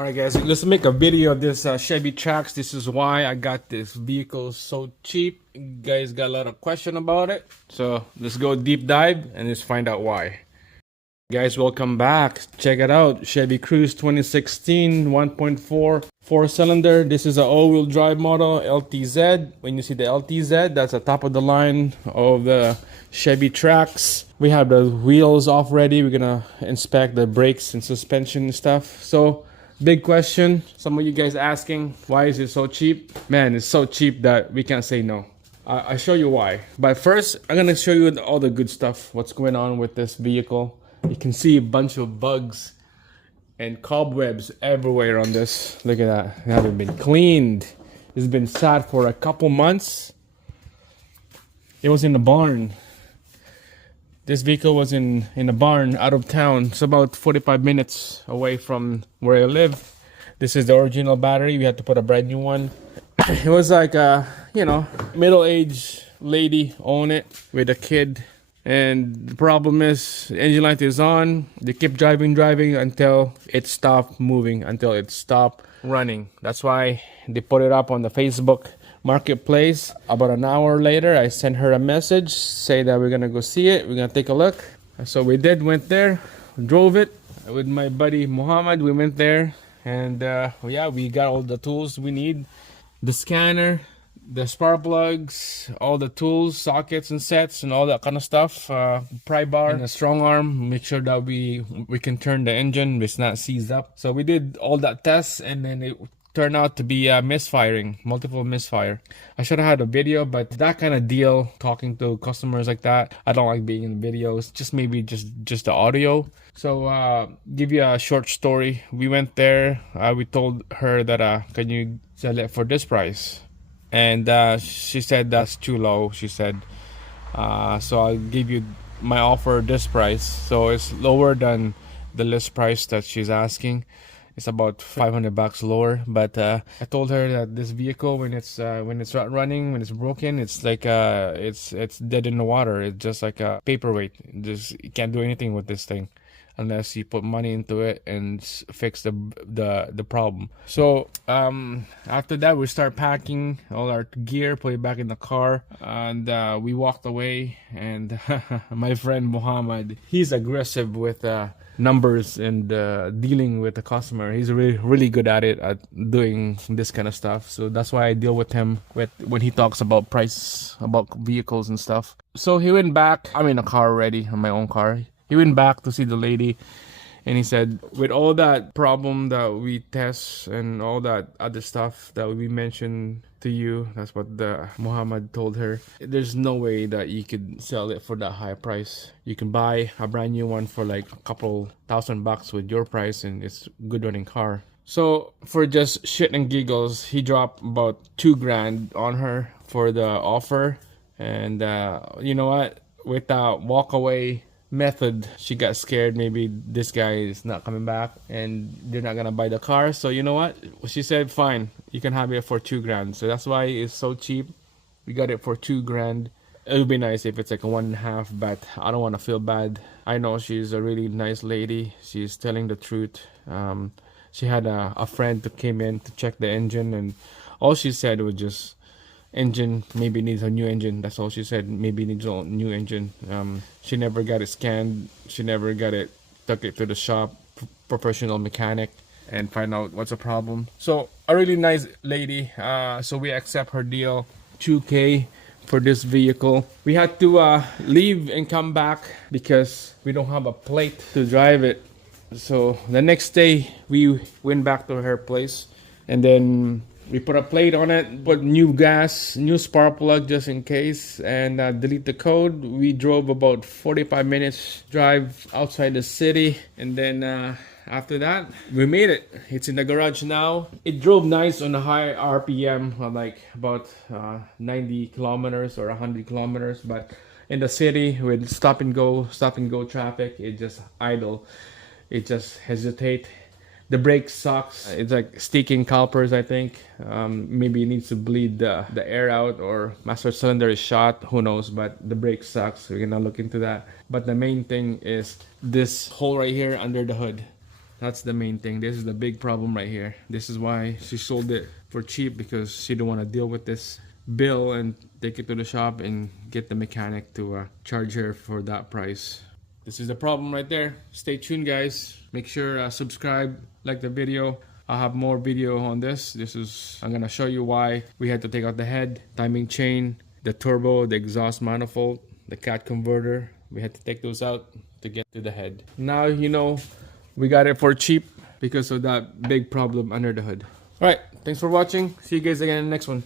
Alright guys, let's make a video of this Chevy Trax. This is why I got this vehicle so cheap. You guys got a lot of question about it. So let's go deep dive and let's find out why. Guys, welcome back. Check it out. Chevy Cruze 2016 1.4 4-cylinder. This is an all-wheel drive model, LTZ. When you see the LTZ, that's the top of the line of the Chevy Trax. We have the wheels off ready. We're gonna inspect the brakes and suspension and stuff. So big question, some of you guys asking, why is it so cheap? Man, it's so cheap that we can't say no. I'll show you why. But first, I'm gonna show you all the good stuff, what's going on with this vehicle. You can see a bunch of bugs and cobwebs everywhere on this. Look at that, they haven't been cleaned. It's been sat for a couple months. It was in the barn. This vehicle was in a barn out of town. It's about 45 minutes away from where I live. This is the original battery. We had to put a brand new one. It was like a, middle-aged lady owned it with a kid. And the problem is, the engine light is on. They keep driving until it stopped moving, until it stopped running. That's why they put it up on the Facebook Marketplace. About an hour later, I sent her a message, say that we're gonna go see it, we're gonna take a look. So we did, went there, drove it with my buddy Muhammad. We went there and yeah, we got all the tools we need, the scanner, the spark plugs, all the tools, sockets and sets and all that kind of stuff, pry bar and a strong arm, make sure that we can turn the engine, it's not seized up. So we did all that tests, and then it turned out to be misfiring, multiple misfire. I should have had a video, but that kind of deal, talking to customers like that, I don't like being in videos, just maybe just the audio. So give you a short story. We went there, we told her that can you sell it for this price? And she said that's too low, she said. So I'll give you my offer this price. So it's lower than the list price that she's asking. It's about 500 bucks lower. But I told her that this vehicle, when it's not running, when it's broken, it's like it's dead in the water. It's just like a paperweight. You can't do anything with this thing unless you put money into it and fix the problem. So after that, we start packing all our gear, put it back in the car, and we walked away. And my friend Muhammad, he's aggressive with numbers and dealing with the customer. He's really good at it, at doing this kind of stuff. So that's why I deal with him when he talks about price, about vehicles and stuff. So he went back. I'm in a car already, in my own car. He went back to see the lady, and he said, with all that problem that we test and all that other stuff that we mentioned to you, that's what Muhammad told her, there's no way that you could sell it for that high price. You can buy a brand new one for like a couple $1,000 with your price, and it's a good running car. So for just shit and giggles, he dropped about $2,000 on her for the offer. And you know what, with that walk away method, she got scared maybe this guy is not coming back and they're not gonna buy the car. So you know what, she said, fine, you can have it for $2,000. So that's why it's so cheap. We got it for $2,000. It would be nice if it's like a 1.5, but I don't want to feel bad. I know she's a really nice lady, she's telling the truth. She had a friend who came in to check the engine, and all she said was just, engine maybe needs a new engine. That's all she said, maybe needs a new engine. She never got it scanned, she never got it, took it to the shop, professional mechanic, and find out what's the problem. So a really nice lady. So we accept her deal, $2,000 for this vehicle. We had to leave and come back because we don't have a plate to drive it. So the next day we went back to her place, and then we put a plate on it, put new gas, new spark plug just in case, and delete the code. We drove about 45 minutes drive outside the city, and then after that, we made it. It's in the garage now. It drove nice on a high RPM, like about 90 kilometers or 100 kilometers, but in the city with stop and go traffic, it just idle. It just hesitate. The brake sucks. It's like sticking calipers, I think. Maybe it needs to bleed the air out, or master cylinder is shot, who knows, but the brake sucks. We're gonna look into that. But the main thing is this hole right here under the hood. That's the main thing. This is the big problem right here. This is why she sold it for cheap, because she don't want to deal with this bill and take it to the shop and get the mechanic to charge her for that price. This is the problem right there. Stay tuned, guys. Make sure subscribe, like the video. I'll have more video on this. I'm gonna show you why we had to take out the head, timing chain, the turbo, the exhaust manifold, the cat converter. We had to take those out to get to the head. Now you know we got it for cheap because of that big problem under the hood. All right, thanks for watching. See you guys again in the next one.